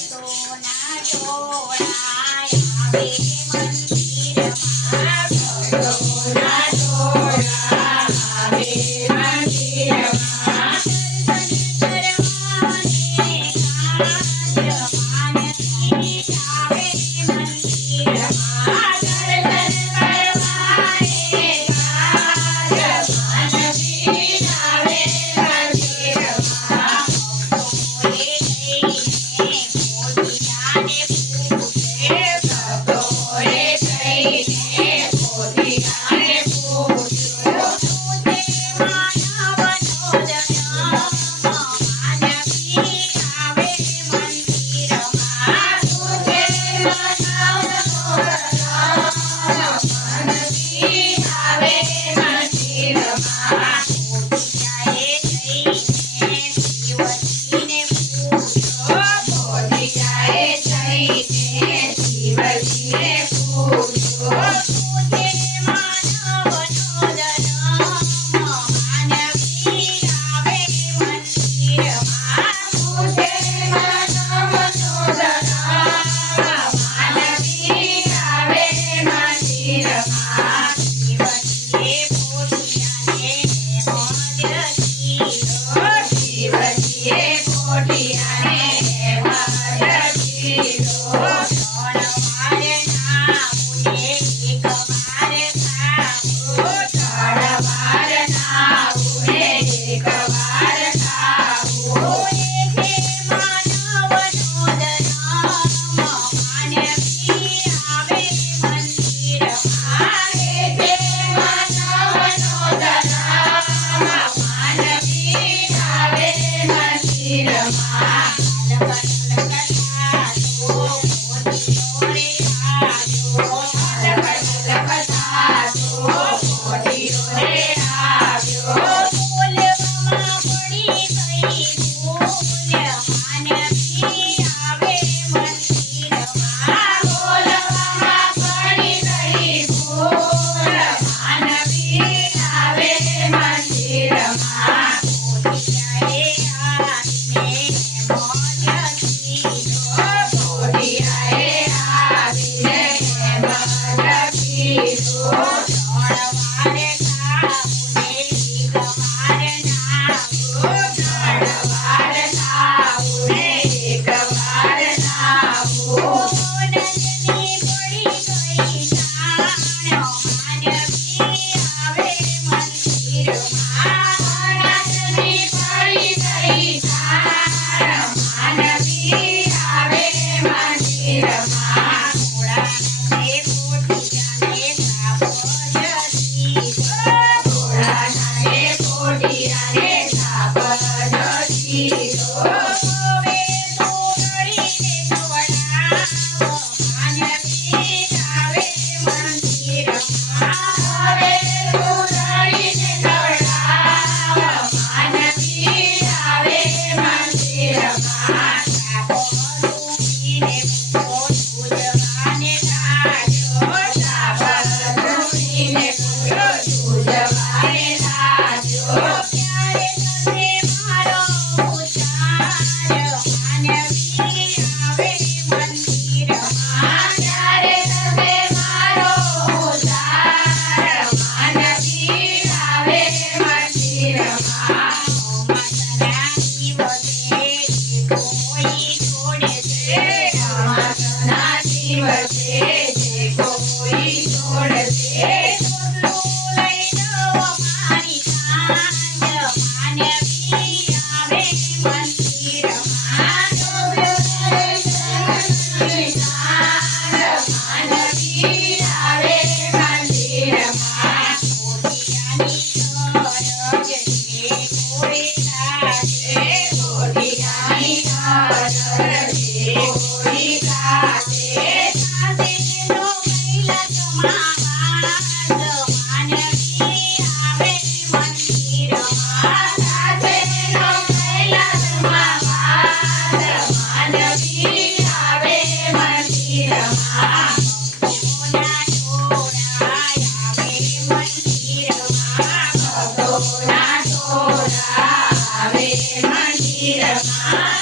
Sona ચોળાય Yeah. Vai. Oh, no. time.